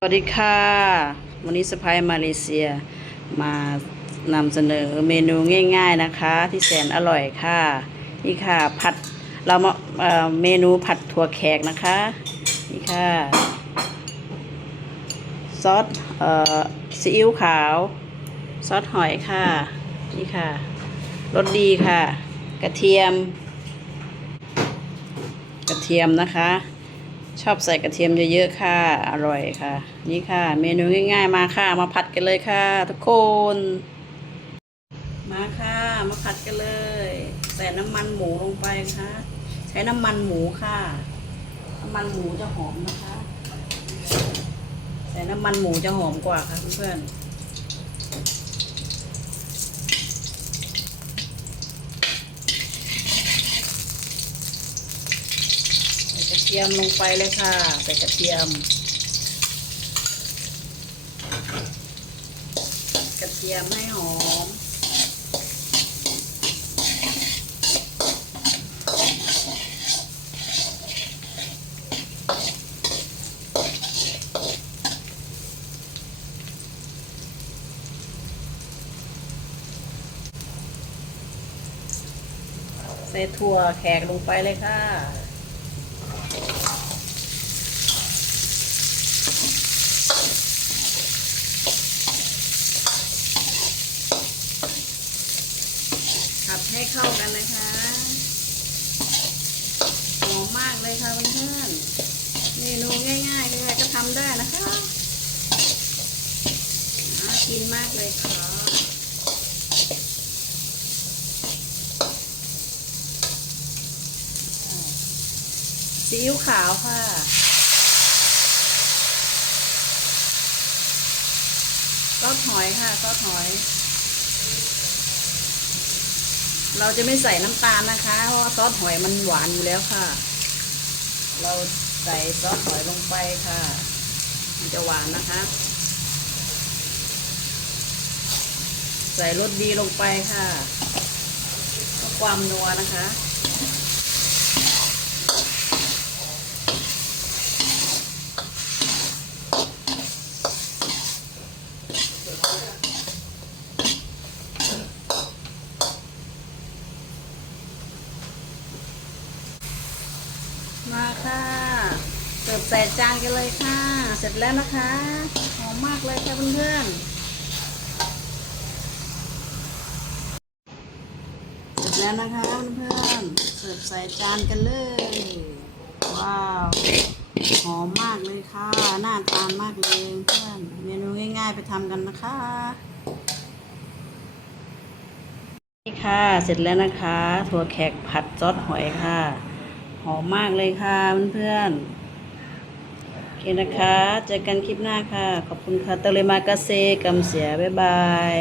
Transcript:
สวัสดีค่ะ วันนี้สไปายมาเลเซียมานำเสนอเมนูง่าย ๆนะคะ ที่แสนอร่อยค่ะ นี่ค่ะผัดเรามาเอ่อเมนูผัดถั่วแขกนะคะ นี่ค่ะซอสเอ่อซีอิ๊วขาว ซอสหอยค่ะ นี่ค่ะรสดีค่ะ กระเทียม กระเทียมนะคะ ชอบใส่กระเทียมเยอะๆค่ะ อร่อยค่ะ นี่ค่ะ เมนูง่าย ๆ มาค่ะ มาผัดกันเลยค่ะ ทุกคน มาค่ะ มาผัดกันเลย ใส่น้ำมันหมูลงไปค่ะ ใช้น้ำมันหมูค่ะ น้ำมันหมูจะหอมนะคะ ใส่น้ำมันหมูจะหอมกว่าค่ะเพื่อนๆ ใส่กระ เทียมลงไปเลยค่ะ ใส่กระเทียม กระเทียมให้หอม ใส่ถั่วแขกลงไปเลยค่ะ ให้เข้ากันนะคะหอมมากเลยค่ะเพื่อนๆเมนูง่ายๆใครก็ทำได้นะคะน่ากินมากเลยค่ะซีอิ๊วขาวค่ะซอสหอยค่ะซอสหอย เราจะไม่ใส่น้ำตาลนะคะ เพราะว่าซอสหอยมันหวานอยู่แล้วค่ะ เราใส่ซอสหอยลงไปค่ะ มันจะหวานนะคะ ใส่รสดีลงไปค่ะความนัวนะคะ มาค่ะเสิร์ฟใส่จานกันเลยค่ะ เสร็จแล้วนะคะหอมมากเลยค่ะเพื่อนๆเสร็จแล้วนะคะเพื่อนๆเสิร์ฟใส่จานกันเลย ว้าวหอมมากเลยค่ะน่าทานมากเลยเพื่อนเมนูง่าย ๆ ไปทำกันนะคะนี่ค่ะ เสร็จแล้วนะคะ ถั่วแขกผัดซอสหอยค่ะ หอมมากเลยค่ะเพื่อนๆโอเคนะคะ เจอกันคลิปหน้าค่ะ ขอบคุณค่ะเตเลมากาเซกัมเสีย บ๊ายบาย